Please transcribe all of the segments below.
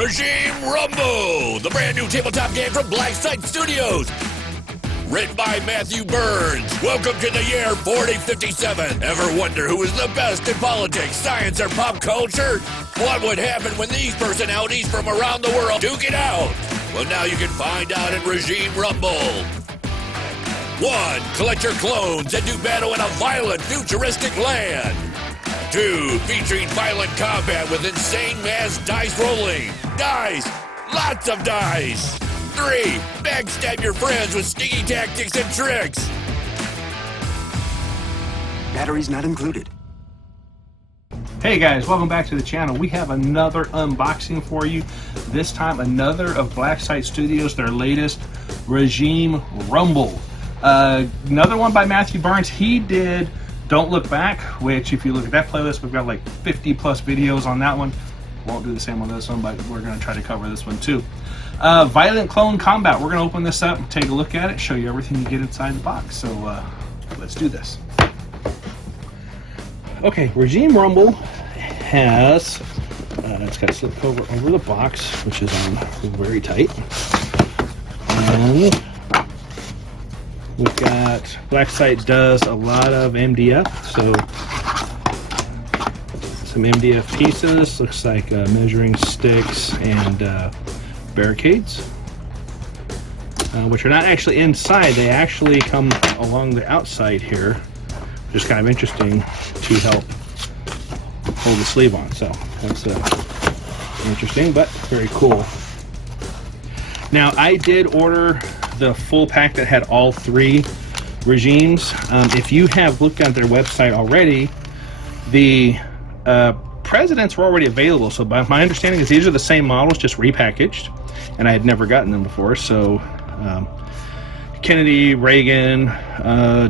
Regime Rumble, the brand new tabletop game from Blacksite Studios. Written by Matthew Burns. Welcome to the year 4057. Ever wonder who is the best in politics, science, or pop culture? What would happen when these personalities from around the world duke it out? Well, now you can find out in Regime Rumble. 1. Collect your clones and do battle in a violent, futuristic land. 2. Featuring violent combat with insane mass dice rolling. Dice! Lots of dice! 3. Backstab your friends with sneaky tactics and tricks. Batteries not included. Hey guys, welcome back to the channel. We have another unboxing for you. This time another of Blacksite Studios, their latest Regime Rumble. Another one by Matthew Burns. He did Don't Look Back, which if you look at that playlist, we've got like 50 plus videos on that one. Won't do the same on this one, but we're going to try to cover this one too. Violent Clone Combat. We're going to open this up, take a look at it, show you everything you get inside the box. So let's do this. Okay, Regime Rumble has, it's got a slip cover over the box, which is on very tight. And we've got, Blacksite does a lot of MDF, so some MDF pieces, looks like measuring sticks and barricades, which are not actually inside, they actually come along the outside here, which is kind of interesting to help hold the sleeve on. So that's interesting, but very cool. Now, I did order the full pack that had all 3 regimes. If you have looked at their website already, the presidents were already available. So by my understanding is these are the same models, just repackaged, and I had never gotten them before. So Kennedy, Reagan,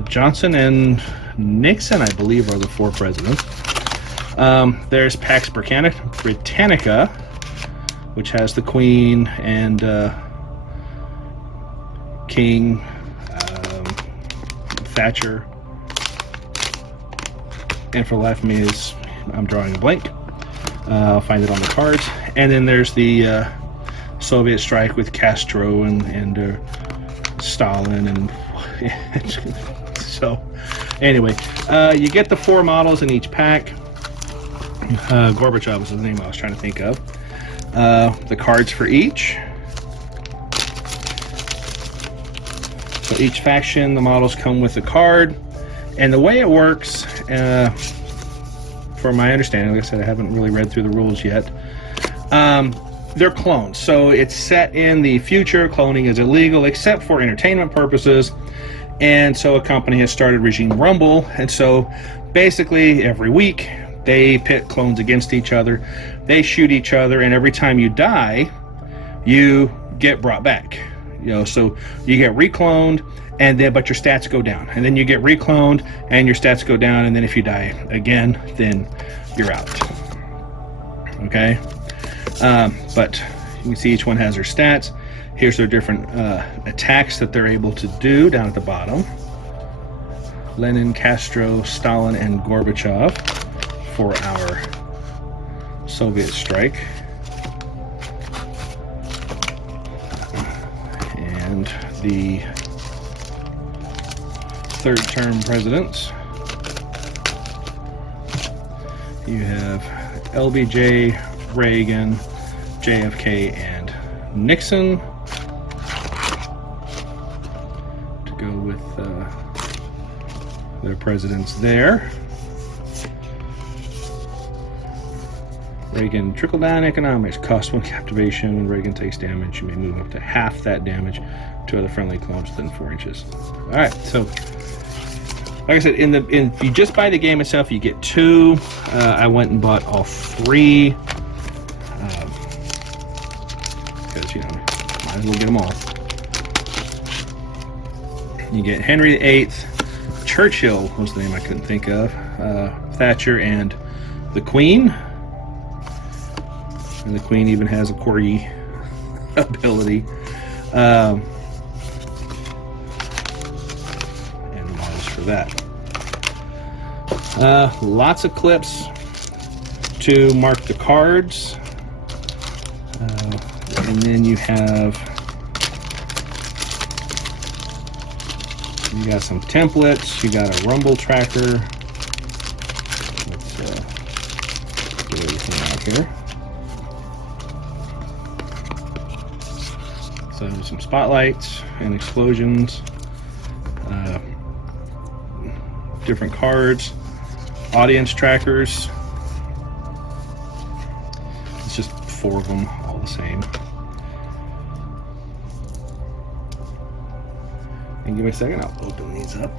Johnson, and Nixon, I believe, are the 4 presidents. There's Pax Britannica, which has the Queen and King, Thatcher, and for the life of me is, I'm drawing a blank. I'll find it on the cards. And then there's the Soviet strike with Castro and Stalin, and so anyway, you get the 4 models in each pack. Gorbachev was the name I was trying to think of. The cards for each. So each faction, the models come with a card. And the way it works, from my understanding, like I said, I haven't really read through the rules yet. They're clones. So it's set in the future. Cloning is illegal except for entertainment purposes. And so a company has started Regime Rumble. And so basically every week they pit clones against each other. They shoot each other, and every time you die, you get brought back. You know, so you get recloned, and then but your stats go down, and then you get recloned, and your stats go down, and then if you die again, then you're out. Okay, but you can see each one has their stats. Here's their different attacks that they're able to do down at the bottom. Lenin, Castro, Stalin, and Gorbachev for our Soviet strike. And the 3rd term presidents. You have LBJ, Reagan, JFK, and Nixon to go with their presidents there. Reagan, trickle-down economics, cost 1 captivation. When Reagan takes damage, you may move up to half that damage to other friendly clones within 4 inches. All right, so like I said, if you just buy the game itself, you get 2. I went and bought all 3 because you know, might as well get them all. You get Henry VIII, Churchill was the name I couldn't think of, Thatcher, and the Queen. And the Queen even has a corgi ability. And the models for that. Lots of clips to mark the cards. And then you got some templates, you got a rumble tracker. Let's get everything out here. So some spotlights and explosions, different cards, audience trackers. It's just 4 of them, all the same. And give me a second, I'll open these up.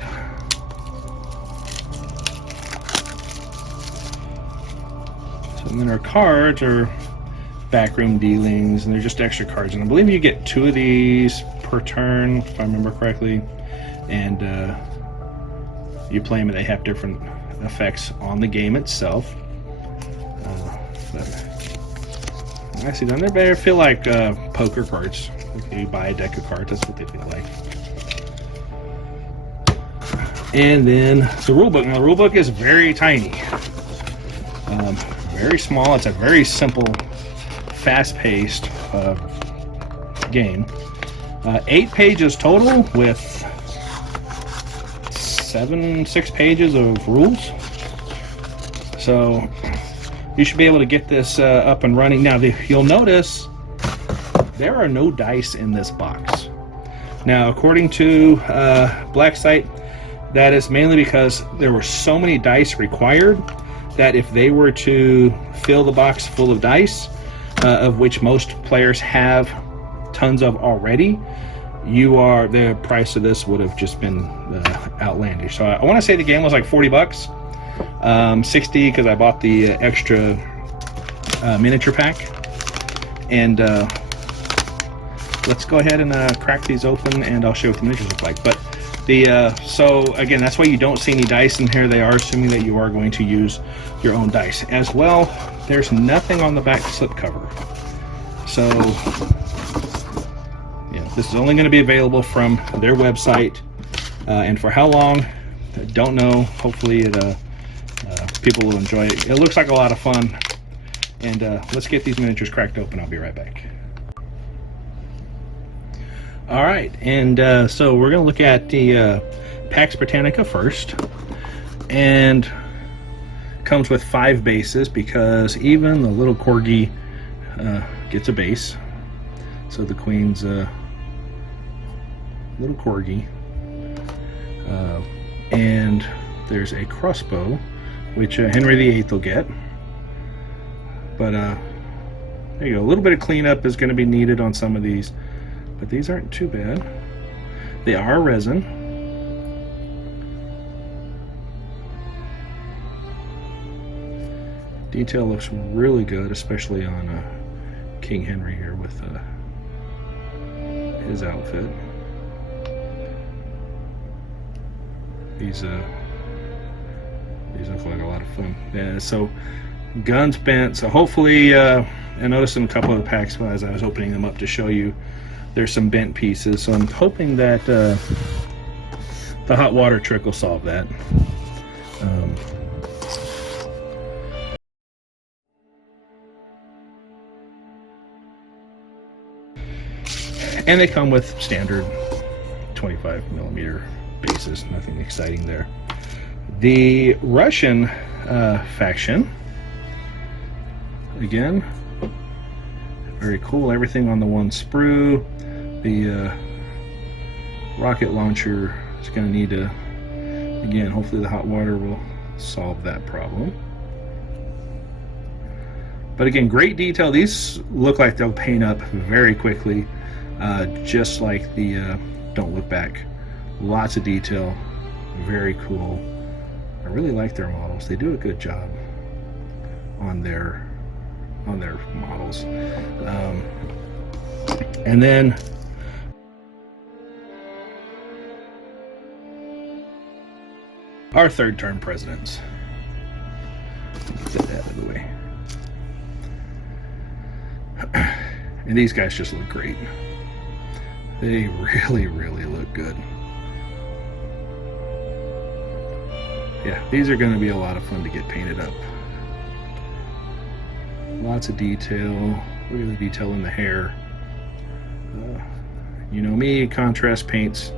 So then our cards are backroom dealings, and they're just extra cards. And I believe you get 2 of these per turn, if I remember correctly. And you play them, and they have different effects on the game itself. But I see them. They better feel like poker cards. If you buy a deck of cards, that's what they feel like. And then the rule book. Now the rule book is very tiny, very small. It's a very simple, fast-paced game. 8 pages total with 6 pages of rules. So you should be able to get this up and running. Now you'll notice there are no dice in this box. Now according to Blacksite, that is mainly because there were so many dice required that if they were to fill the box full of dice, of which most players have tons of already, the price of this would have just been outlandish. So I want to say the game was like $40, 60 because I bought the extra miniature pack. And let's go ahead and crack these open, and I'll show you what the miniatures look like. But so again, that's why you don't see any dice in here. They are assuming that you are going to use your own dice as well. There's nothing on the back slipcover. So yeah, this is only going to be available from their website, and for how long, I don't know. Hopefully people will enjoy it. It looks like a lot of fun. And let's get these miniatures cracked open. I'll be right back. All right, and so we're going to look at the Pax Britannica first, and comes with 5 bases because even the little corgi gets a base. So the Queen's little corgi, and there's a crossbow, which Henry VIII will get. But there you go. A little bit of cleanup is going to be needed on some of these. But these aren't too bad. They are resin. Detail looks really good, especially on King Henry here with his outfit. These look like a lot of fun. Yeah, so guns bent. So hopefully, I noticed in a couple of the packs as I was opening them up to show you, there's some bent pieces, so I'm hoping that the hot water trick will solve that. And they come with standard 25mm bases, nothing exciting there. The Russian faction, again, very cool. Everything on the one sprue. The rocket launcher is going to need to, again, hopefully the hot water will solve that problem. But again, great detail. These look like they'll paint up very quickly, just like the Don't Look Back. Lots of detail, very cool. I really like their models. They do a good job on their models. And then our third-term presidents. Get that out of the way. And these guys just look great. They really, really look good. Yeah, these are going to be a lot of fun to get painted up. Lots of detail, Look at the detail in the hair. You know me, contrast paints.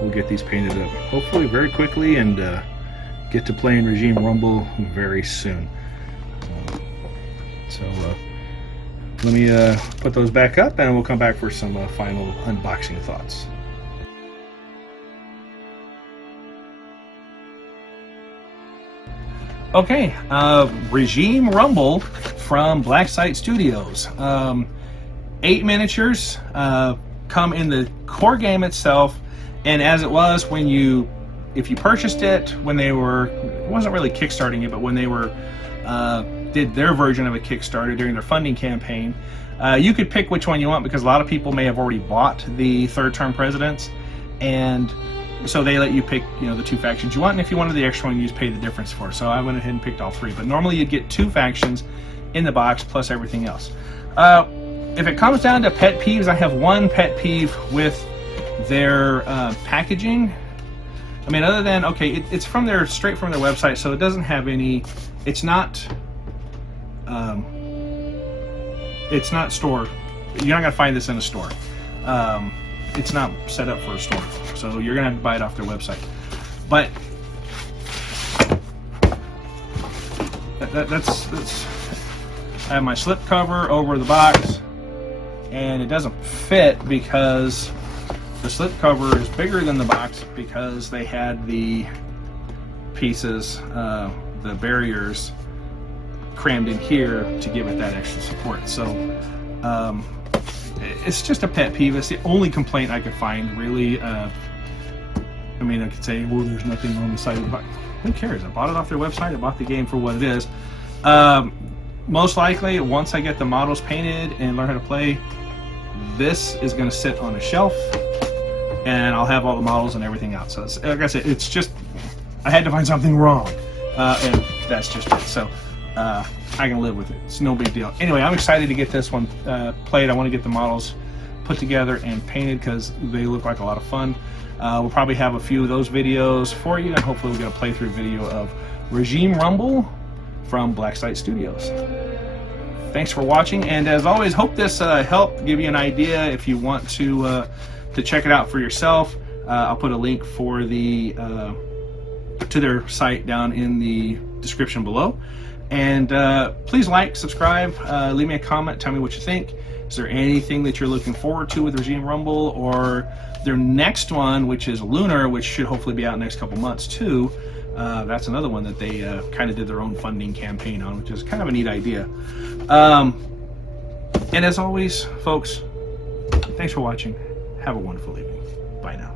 We'll get these painted up hopefully very quickly and get to playing Regime Rumble very soon. So let me put those back up and we'll come back for some final unboxing thoughts. Okay, Regime Rumble from Black Site Studios. 8 miniatures come in the core game itself, and as it was when if you purchased it when they were, it wasn't really kickstarting it, but when they were did their version of a Kickstarter during their funding campaign, you could pick which one you want, because a lot of people may have already bought the third-term presidents, and so they let you pick, the 2 factions you want, and if you wanted the extra one, you just pay the difference for it. So I went ahead and picked all 3, but normally you'd get 2 factions in the box plus everything else. If it comes down to pet peeves, I have one pet peeve with their packaging. I mean, other than, okay, it's straight from their website, so it doesn't have any, it's not store. You're not gonna find this in a store. It's not set up for a store, so you're gonna have to buy it off their website. But that's I have my slip cover over the box, and it doesn't fit because the slip cover is bigger than the box, because they had the pieces, the barriers crammed in here to give it that extra support. So it's just a pet peeve. It's the only complaint I could find, really. I mean, I could say, well, there's nothing on the side of the box. Who cares? I bought it off their website. I bought the game for what it is. Most likely, once I get the models painted and learn how to play, this is going to sit on a shelf, and I'll have all the models and everything else. So like I said, it's just, I had to find something wrong, and that's just it. So I can live with it. It's no big deal. Anyway, I'm excited to get this one played. I want to get the models put together and painted because they look like a lot of fun. We'll probably have a few of those videos for you, and hopefully we'll get a playthrough video of Regime Rumble from Black Site Studios. Thanks for watching, and as always, hope this helped give you an idea if you want to check it out for yourself. I'll put a link for to their site down in the description below. And please like, subscribe, leave me a comment, tell me what you think. Is there anything that you're looking forward to with Regime Rumble, or their next one, which is Lunar, which should hopefully be out next couple months too. That's another one that they kind of did their own funding campaign on, which is kind of a neat idea. And as always, folks, thanks for watching. Have a wonderful evening. Bye now.